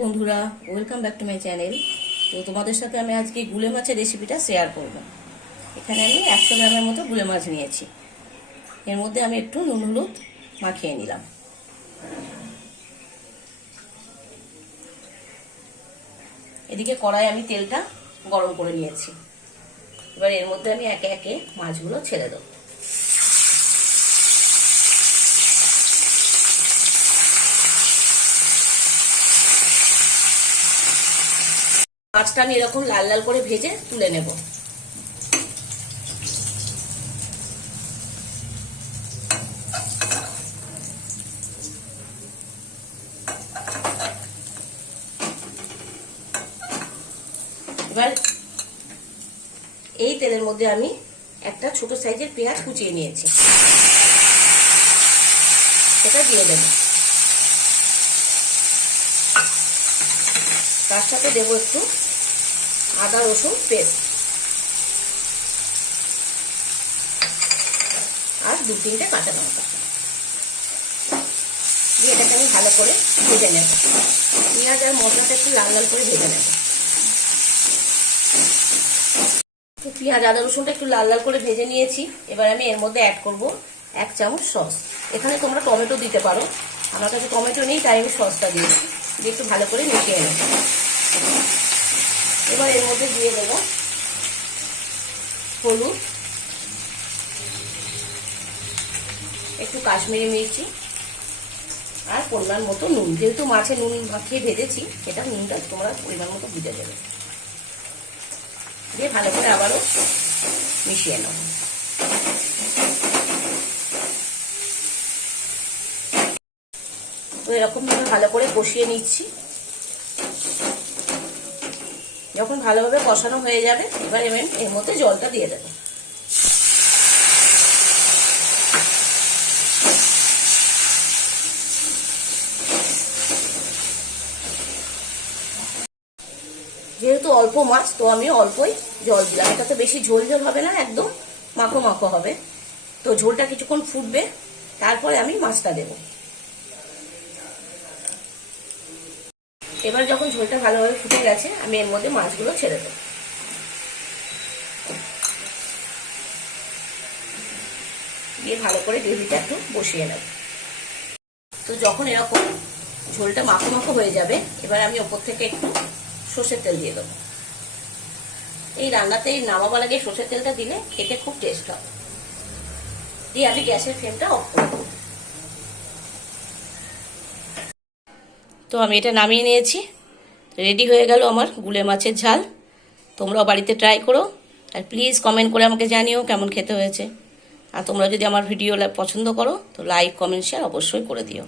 বন্ধুরা, welcome back to my channel. তো তোমাদের সাথে আমি আজকে গুলে মাছের রেসিপিটা শেয়ার করব। এখানে আমি 100 গ্রামের মতো গুলে মাছ নিয়েছি। এর মধ্যে আমি একটু নুন হলুদ মাখিয়ে নিলাম। এদিকে কড়াই আমি তেলটা গরম করে নিয়েছি। এবার এর মধ্যে আমি একে একে মাছগুলো ছেড়ে দেবো। মাছটা আমি এরকম লাল লাল করে ভেজে তুলে নেব। এবার এই তেলের মধ্যে আমি একটা ছোট সাইজের পেঁয়াজ কুচিয়ে নিয়েছি, সেটা দিয়ে দেব। তার সাথে দেবো একটু আদা রসুন পেস্ট আর 2-3টে কাঁচা লঙ্কা দিয়ে এটাকে আমি ভালো করে ভেজে নেব। পেঁয়াজ আর মশলাটা একটু লাল লাল করে ভেজে নেব। পেঁয়াজ আদা রসুনটা একটু লাল লাল করে ভেজে নিয়েছি। এবার আমি এর মধ্যে অ্যাড করব 1 চামচ সস। এখানে তোমরা টমেটো দিতে পারো, আমার কাছে টমেটো নেই তাই আমি সসটা দিয়েছি। দিয়ে একটু ভালো করে মিশিয়ে নেব। এবার এর মধ্যে দিয়ে দেব হলুদ, একটু কাশ্মীরি মির্চি আর পরিমাণ মতো নুন। যেহেতু মাছে নুন মাখিয়ে ভেজেছি, এটা নুনটা তোমরা পরিমাণ মতো বুঝে দেবে। দিয়ে ভালো করে আবারও মিশিয়ে নেব। তো এরকম ভাবে ভালো করে কষিয়ে নিচ্ছি। যখন ভালোভাবে কষানো হয়ে যাবে, এবার এর মধ্যে জলটা দিয়ে দেবো। যেহেতু অল্প মাছ, তো আমি অল্পই জল দিলাম। এটাতে বেশি ঝোল ঝোল হবে না, একদম মাখো মাখো হবে। তো ঝোলটা কিছুক্ষণ ফুটবে, তারপরে আমি মাছটা দেব। এবার যখন ঝোলটা ভালোভাবে ফুটে গেছে, আমি এর মধ্যে মাছগুলো ছেড়ে দেব। দিয়ে ভালো করে গ্রেভিটা একটু বসিয়ে নেব। তো যখন এরকম ঝোলটা মাখো মাখো হয়ে যাবে, এবার আমি ওপর থেকে একটু সর্ষের তেল দিয়ে দেবো। এই রান্নাতে নামাবার আগে সর্ষের তেলটা দিলে খেতে খুব টেস্ট হবে। দিয়ে আমি গ্যাসের ফ্লেমটা অফ করে দেবো। তো আমি এটা নামিয়ে নিয়েছি। রেডি হয়ে গেল আমার গুলে মাছের ঝাল। তোমরাও বাড়িতে ট্রাই করো, আর প্লিজ কমেন্ট করে আমাকে জানিও কেমন খেতে হয়েছে। আর তোমরা যদি আমার ভিডিও পছন্দ করো, তো লাইক কমেন্ট শেয়ার অবশ্যই করে দিও।